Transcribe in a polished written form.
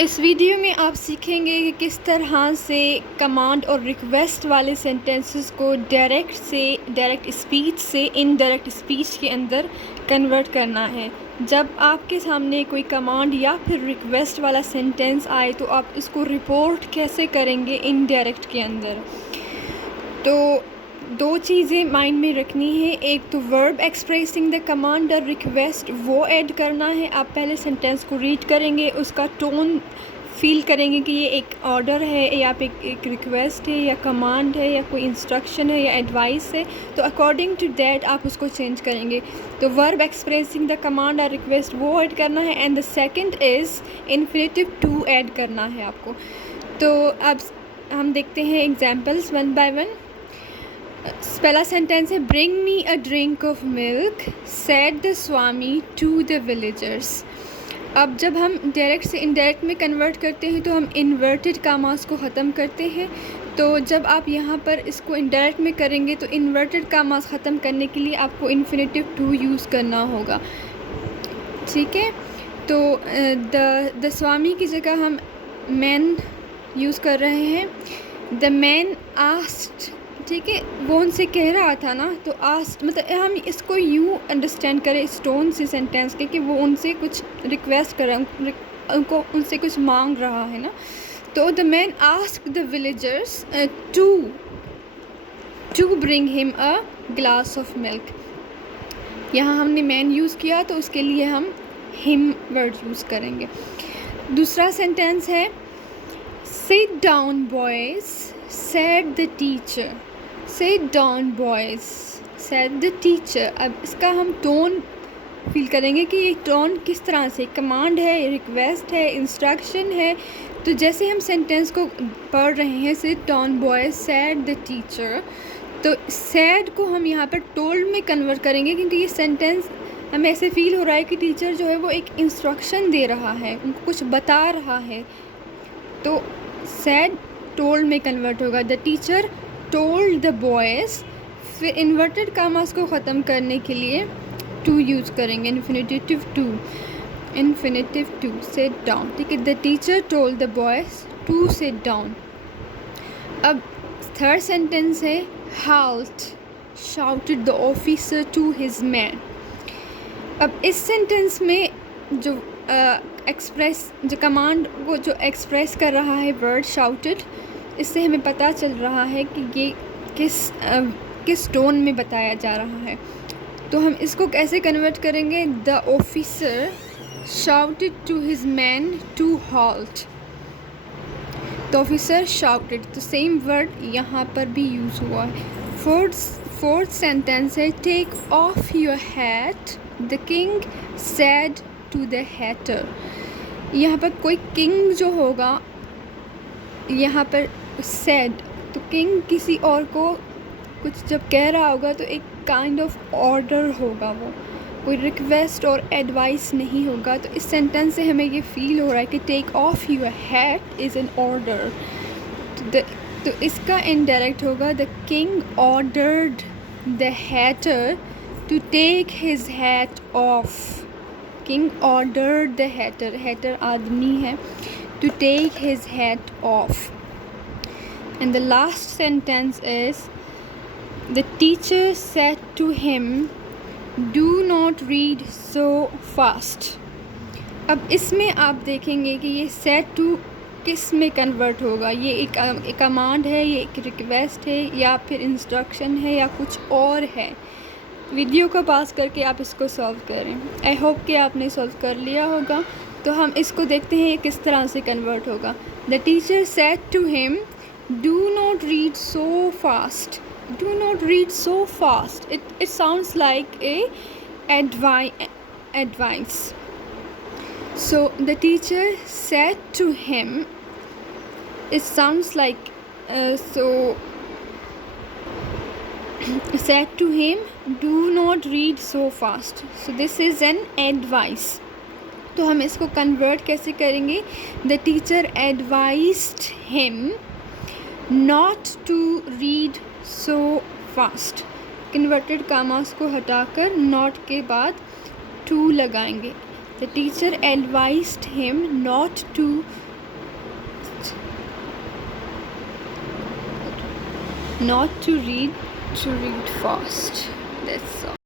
इस वीडियो में आप सीखेंगे कि किस तरह से कमांड और रिक्वेस्ट वाले सेंटेंसेस को डायरेक्ट स्पीच से इनडायरेक्ट स्पीच के अंदर कन्वर्ट करना है। जब आपके सामने कोई कमांड या फिर रिक्वेस्ट वाला सेंटेंस आए तो आप इसको रिपोर्ट कैसे करेंगे इनडायरेक्ट के अंदर। तो दो चीज़ें माइंड में रखनी है, एक तो वर्ब एक्सप्रेसिंग द कमांड और रिक्वेस्ट वो ऐड करना है। आप पहले सेंटेंस को रीड करेंगे, उसका टोन फील करेंगे कि ये एक ऑर्डर है या एक रिक्वेस्ट है या कमांड है या कोई इंस्ट्रक्शन है या एडवाइस है, तो अकॉर्डिंग टू दैट आप उसको चेंज करेंगे। तो वर्ब एक्सप्रेसिंग द कमांड और रिक्वेस्ट वो ऐड करना है and the second is infinitive to add करना है आपको। तो अब हम देखते हैं एग्जाम्पल्स वन बाय वन। पहला सेंटेंस है bring me a drink of milk said the swami to the villagers. अब जब हम डायरेक्ट से इनडायरेक्ट में कन्वर्ट करते हैं तो हम इन्वर्टेड कामास को ख़त्म करते हैं। तो जब आप यहाँ पर इसको इनडायरेक्ट में करेंगे तो इन्वर्टेड कामास ख़त्म करने के लिए आपको इन्फिनेटिव टू यूज़ करना होगा, ठीक है। तो द स्वामी की जगह हम मैन यूज़ कर रहे हैं। द मैन आस्क्ड, ठीक है, वो उनसे कह रहा था ना, तो आस्ट मतलब हम इसको यूँ अंडरस्टैंड करें इस टोन से सेंटेंस के कि वो उनसे कुछ रिक्वेस्ट कर रहा, उनको उनसे कुछ मांग रहा है ना। तो the man asked the villagers to bring him a glass of milk. यहाँ हमने मैन यूज़ किया तो उसके लिए हम हिम वर्ड यूज़ करेंगे। दूसरा सेंटेंस है sit down boys said the teacher। sit down boys said the teacher। अब इसका हम टोन फील करेंगे कि ये टोन किस तरह से, कमांड है, रिक्वेस्ट है, इंस्ट्रक्शन है। तो जैसे हम सेंटेंस को पढ़ रहे हैं sit down boys said the teacher, तो said को हम यहाँ पर told में कन्वर्ट करेंगे क्योंकि ये सेंटेंस हमें ऐसे फील हो रहा है कि टीचर जो है वो एक इंस्ट्रक्शन दे रहा है, उनको कुछ बता रहा है। तो said टोल्ड में कन्वर्ट होगा। The teacher told the boys, फिर इन्वर्टेड कामास को ख़त्म करने के लिए टू यूज़ करेंगे, इन्फिनेटिव टू सिट डाउन, ठीक है। The teacher told the boys to sit down. अब थर्ड सेंटेंस है halt shouted the officer to his man. अब इस सेंटेंस में जो जो कमांड को जो एक्सप्रेस कर रहा है वर्ड शाउटेड, इससे हमें पता चल रहा है कि ये किस टोन में बताया जा रहा है। तो हम इसको कैसे कन्वर्ट करेंगे, the officer shouted to his man to halt. The officer shouted, तो सेम वर्ड यहाँ पर भी यूज़ हुआ है। फोर्थ सेंटेंस है take off your hat the king said to the hatter. यहाँ पर कोई किंग जो होगा, यहाँ पर सेड, तो किंग किसी और को कुछ जब कह रहा होगा तो एक काइंड ऑफ ऑर्डर होगा, वो कोई रिक्वेस्ट और एडवाइस नहीं होगा। तो इस सेंटेंस से हमें ये फील हो रहा है कि take off your hat is an order. तो इसका इनडायरेक्ट होगा the king ordered the hatter to take his hat off. King ordered the hatter आदमी है, to take his hat off। And the last sentence is the teacher said to him do not read so fast। अब इसमें आप देखेंगे कि ये said to किस में कन्वर्ट होगा, ये एक कमांड है, ये एक रिक्वेस्ट है या फिर इंस्ट्रक्शन है या कुछ और है। वीडियो को पास करके आप इसको सॉल्व करें। आई होप कि आपने सॉल्व कर लिया होगा। तो हम इसको देखते हैं किस तरह से कन्वर्ट होगा। The teacher said to him do not read so fast. Do not read so fast, it sounds like a advice. So the teacher said to him, it sounds like said to him do not read so fast, so this is an advice। तो हम इसको convert कैसे करेंगे, the teacher advised him not to read so fast। Converted कामास को हटाकर not के बाद टू लगाएंगे। The teacher advised him not to read fast. That's all.